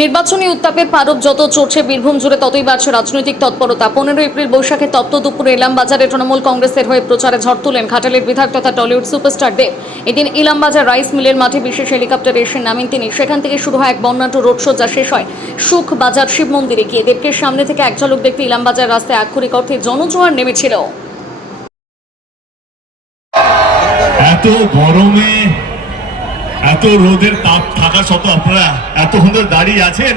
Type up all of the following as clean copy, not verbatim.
নির্বাচনী উত্তাপে পারদ যত চড়ছে বীরভূম জুড়ে ততই বাড়ছে রাজনৈতিক তৎপরতা। 15 এপ্রিল বৈশাখে তপ্ত দুপুরে ইলামবাজারে তৃণমূল কংগ্রেসের হয়ে প্রচারে ঝড় তুলেন ঘাটালের বিধায়ক তথা টলিউড সুপারস্টার দেব। এদিন ইলামবাজার রাইস মিলের মাঠে বিশেষ হেলিকপ্টারে এসে নামেন তিনি। সেখান থেকে শুরু হয় এক বর্ণাঢ্য রোড শো, যা শেষ হয় সুখ বাজার শিব মন্দিরে গিয়ে। দেবকে সামনে থেকে এক ঝলক দেখতে ইলামবাজার রাস্তায় আক্ষরিক অর্থে জনজোয়ার নেমেছিল। এত গরমে এত রোদের তাপ থাকা সত্ত্বেও আপনারা এত সুন্দর দাঁড়িয়ে আছেন,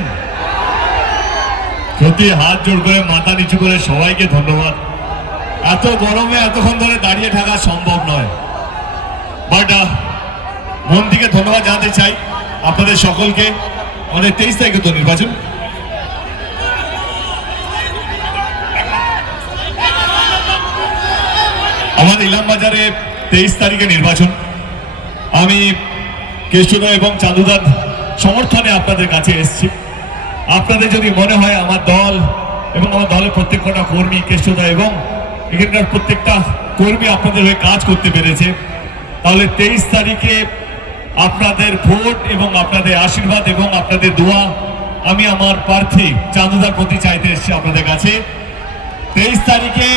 সত্যি হাত জোড় করে মাথা নিচু করে সবাইকে ধন্যবাদ। এত গরমে এতক্ষণ ধরে দাঁড়িয়ে থাকা সম্ভব নয়, বাট মন থেকে ধন্যবাদ জানাতে চাই আপনাদের সকলকে। আমাদের 23 তারিখে তো নির্বাচন, আমাদের ইলামবাজারে 23 তারিখে নির্বাচন। আমি কেষ্টদা এবং চাঁদুদার সমর্থনে আপনাদের কাছে এসেছি। আপনাদের যদি মনে হয় আমার দল এবং আমার দলের প্রত্যেকটা কর্মী, কেষ্টদা এবং এখানকার প্রত্যেকটা কর্মী আপনাদের হয়ে কাজ করতে পেরেছে, তাহলে 23 তারিখে আপনাদের ভোট এবং আপনাদের আশীর্বাদ এবং আপনাদের দোয়া আমি আমার প্রার্থী চাঁদুদার প্রতি চাইতে এসেছি আপনাদের কাছে। 23 তারিখে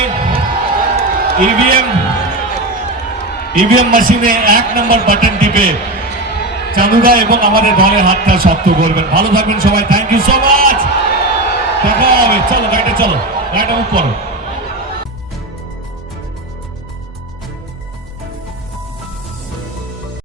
ইভিএম মেশিনে 1 নম্বর বাটন টিপে চাঁদুদা এবং আমাদের দলের হাতটা শক্ত করবেন। ভালো থাকবেন সবাই, থ্যাংক ইউ সো মাচ। দেখা হবে, চলো গাড়িটা চলো, গাড়িটা মুখ করো।